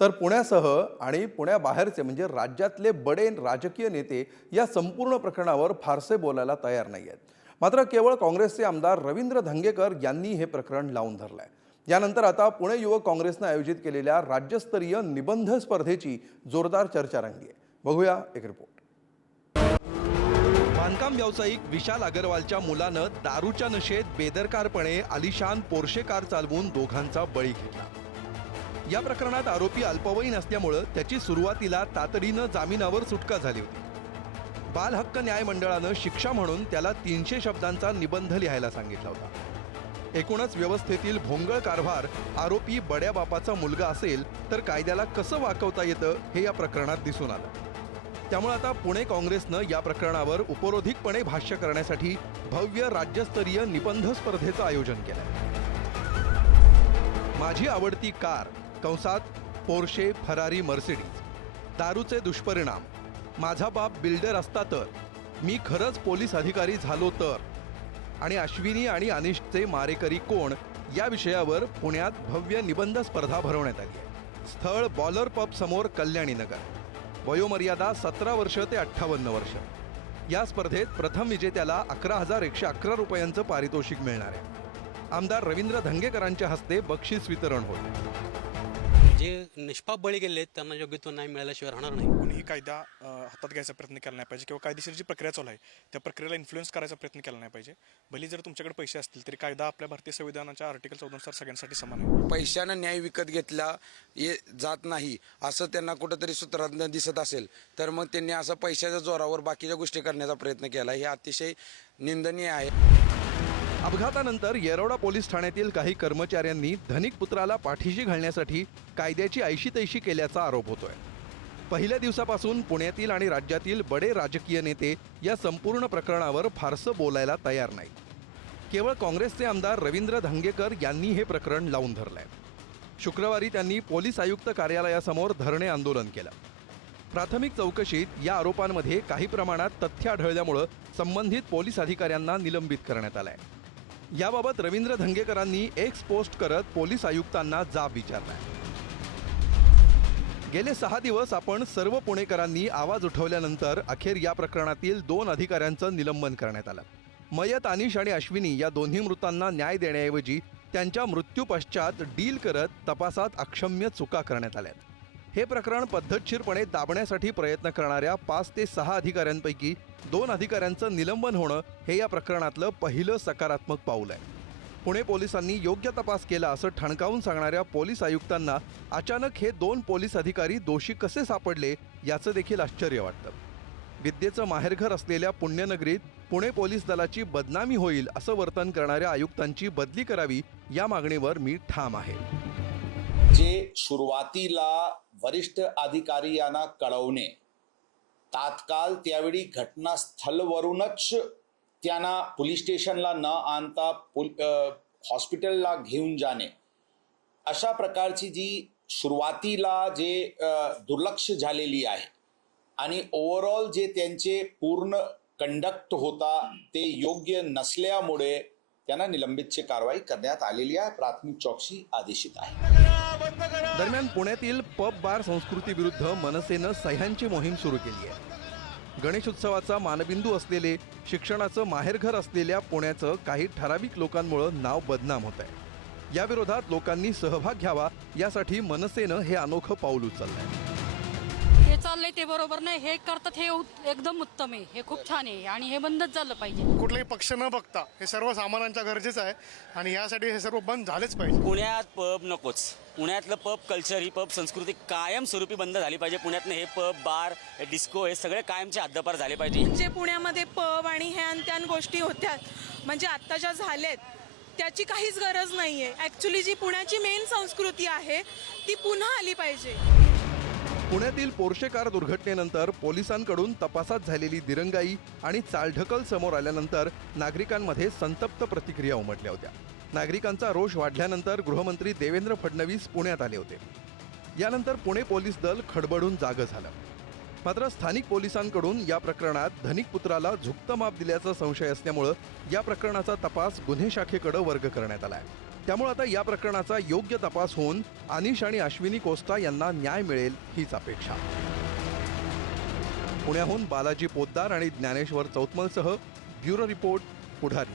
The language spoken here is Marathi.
तर पुण्यासह आणि पुण्याबाहेरचे म्हणजे राज्यातले बडे राजकीय नेते या संपूर्ण प्रकरणावर फारसे बोलायला तयार नाही आहेत. मात्र केवळ काँग्रेसचे आमदार रवींद्र धंगेकर यांनी हे प्रकरण लावून धरलं आहे यानंतर आता पुणे युवक काँग्रेसनं आयोजित केलेल्या राज्यस्तरीय निबंध स्पर्धेची जोरदार चर्चा रंगली आहे. बघूया एक रिपोर्ट बांधकाम व्यावसायिक विशाल अगरवालच्या मुलानं दारूच्या नशेत बेदरकारपणे आलिशान पोर्शे कार चालवून दोघांचा बळी घेतला. या प्रकरणात आरोपी अल्पवयीन असल्यामुळं त्याची सुरुवातीला तातडीनं जामिनावर सुटका झाली होती. बालहक्क न्याय मंडळानं शिक्षा म्हणून त्याला तीनशे शब्दांचा निबंध लिहायला सांगितला होता. एकूणच व्यवस्थेतील भोंगळ कारभार आरोपी बड्या बापाचा मुलगा असेल तर कायद्याला कसं वाकवता येतं हे या प्रकरणात दिसून आलं. त्यामुळे आता पुणे काँग्रेसनं या प्रकरणावर उपरोधिकपणे भाष्य करण्यासाठी भव्य राज्यस्तरीय निबंध स्पर्धेचं आयोजन केलं माझी आवडती कार कंसात पोर्शे फरारी मर्सिडीज. दारूचे दुष्परिणाम. माझा बाप बिल्डर असता तर. मी खरंच पोलीस अधिकारी झालो तर. आणि अश्विनी आणि अनिशचे मारेकरी कोण या विषयावर पुण्यात भव्य निबंध स्पर्धा भरवण्यात आली आहे. स्थळ बॉलर पब समोर कल्याणीनगर. वयोमर्यादा सतरा वर्ष ते अठ्ठावन्न वर्ष. या स्पर्धेत प्रथम विजेत्याला अकरा हजार एकशे अकरा रुपयांचं पारितोषिक मिळणार आहे. आमदार रवींद्र धंगेकरांच्या हस्ते बक्षीस वितरण होईल. जे निष्पाप बळी गेले आहेत, त्यांना योग्य तो न्याय मिळाल्याशिवाय राहणार नाही. कुणीही कायदा अ, हातात घ्यायचा प्रयत्न केला नाही पाहिजे किंवा कायदेशीर जी प्रक्रिया चालू आहे त्या प्रक्रियेला इन्फ्लुएन्स करायचा प्रयत्न केला नाही पाहिजे. भले जर तुमच्याकडे पैसे असतील तरी कायदा आपल्या भारतीय संविधानाच्या आर्टिकल चौदानुसार सगळ्यांसाठी समान आहे. पैशानं न्याय विकत घेतला ये जात नाही असं त्यांना कुठंतरी सूत्रातनं दिसत असेल तर मग त्यांनी असं पैशाच्या जोरावर बाकीच्या गोष्टी करण्याचा प्रयत्न केला. हे अतिशय निंदनीय आहे. अपघातानंतर येरवडा पोलीस ठाण्यातील काही कर्मचाऱ्यांनी धनिक पुत्राला पाठीशी घालण्यासाठी कायद्याची ऐशी तैशी केल्याचा आरोप होतोय. पहिल्या दिवसापासून पुण्यातील आणि राज्यातील बडे राजकीय नेते या संपूर्ण प्रकरणावर फारसं बोलायला तयार नाही केवळ काँग्रेसचे आमदार रवींद्र धंगेकर यांनी हे प्रकरण लावून धरलंय. शुक्रवारी त्यांनी पोलीस आयुक्त कार्यालयासमोर धरणे आंदोलन केलं. प्राथमिक चौकशीत या आरोपांमध्ये काही प्रमाणात तथ्य आढळल्यामुळं संबंधित पोलीस अधिकाऱ्यांना निलंबित करण्यात आलंय. याबाबत रवींद्र धंगेकरांनी एक्स पोस्ट करत पोलीस आयुक्तांना जाब विचारलाय गेले सहा दिवस आपण सर्व पुणेकरांनी आवाज उठवल्यानंतर अखेर या प्रकरणातील दोन अधिकाऱ्यांचं निलंबन करण्यात आलं. मयत अनिश आणि अश्विनी या दोन्ही मृतांना न्याय देण्याऐवजी त्यांच्या मृत्यूपश्चात डील करत तपासात अक्षम्य चुका करण्यात आल्या हे प्रकरण पद्धतशीरपणे दाबण्यासाठी प्रयत्न करणाऱ्या पाच ते सहा अधिकाऱ्यांपैकी दोन अधिकाऱ्यांचं निलंबन होणं हे या प्रकरणातलं पहिलं सकारात्मक पाऊल आहे. पुणे पोलिसांनी योग्य तपास केला असं ठणकावून सांगणाऱ्या पोलीस आयुक्तांना अचानक हे दोन पोलीस अधिकारी दोषी कसे सापडले याचं देखील आश्चर्य वाटतं. विद्येचं माहेरघर असलेल्या पुण्यनगरीत पुणे पोलीस दलाची बदनामी होईल असं वर्तन करणाऱ्या आयुक्तांची बदली करावी या मागणीवर मी ठाम आहे. जे सुरुवातीला वरिष्ठ अधिकारी यांना कळवणे. तात्काळ त्यावेळी घटनास्थलवरूनच त्यांना पोलीस स्टेशनला न आणता पुल हॉस्पिटलला घेऊन जाणे. अशा प्रकारची जी सुरुवातीला जे दुर्लक्ष झालेली आहे आणि ओव्हरऑल जे त्यांचे पूर्ण कंडक्ट होता ते योग्य नसल्यामुळे त्यांना निलंबितची कारवाई करण्यात आलेली आहे. प्राथमिक चौकशी आदेशित आहे. दरम्यान पुण्यातील पब बार संस्कृतीविरुद्ध मनसेनं सह्यांची मोहीम सुरू केली आहे. गणेशोत्सवाचा मानबिंदू असलेले शिक्षणाचं माहेरघर असलेल्या पुण्याचं काही ठराविक लोकांमुळं नाव बदनाम होत आहे. याविरोधात लोकांनी सहभाग घ्यावा यासाठी मनसेनं हे अनोखं पाऊल उचललं आहे चाललंय ते बरोबर नाही. हे करतात हे उत- एकदम उत्तम आहे. हे खूप छान आहे आणि हे बंदच झालं पाहिजे. कुठलाही पक्ष न बघता हे सर्वसामान्यांच्या गरजेचं आहे आणि यासाठी हे सर्व बंद झालेच पाहिजे. पुण्यात पब नकोच. पुण्यातलं पब कल्चर ही पब संस्कृती कायमस्वरूपी बंद झाली पाहिजे. पुण्यातनं हे पब बार हे डिस्को हे सगळे कायमचे हद्दपार झाले पाहिजे. जे पुण्यामध्ये पब आणि ह्यान त्यान गोष्टी होत्या. म्हणजे आत्ता ज्या झाल्यात त्याची काहीच गरज नाही आहे ॲक्च्युली जी पुण्याची मेन संस्कृती आहे ती पुन्हा आली पाहिजे. पुण्यातील पोर्शे कार दुर्घटनेनंतर पोलिसांकडून तपासात झालेली दिरंगाई आणि चालढकल समोर आल्यानंतर नागरिकांमध्ये संतप्त प्रतिक्रिया उमटल्या होत्या. नागरिकांचा रोष वाढल्यानंतर गृहमंत्री देवेंद्र फडणवीस पुण्यात आले होते. यानंतर पुणे पोलीस दल खडबडून जागं झालं. मात्र स्थानिक पोलिसांकडून या प्रकरणात धनिक पुत्राला झुकतं माप दिल्याचा संशय असल्यामुळं या प्रकरणाचा तपास गुन्हे शाखेकडे वर्ग करण्यात आला आहे. त्यामुळे आता या प्रकरणाचा योग्य तपास होऊन अनिश आणि अश्विनी कोस्ता यांना न्याय मिळेल हीच अपेक्षा. पुण्याहून बालाजी पोद्दार आणि ज्ञानेश्वर चौतमलसह ब्युरो रिपोर्ट पुढारी.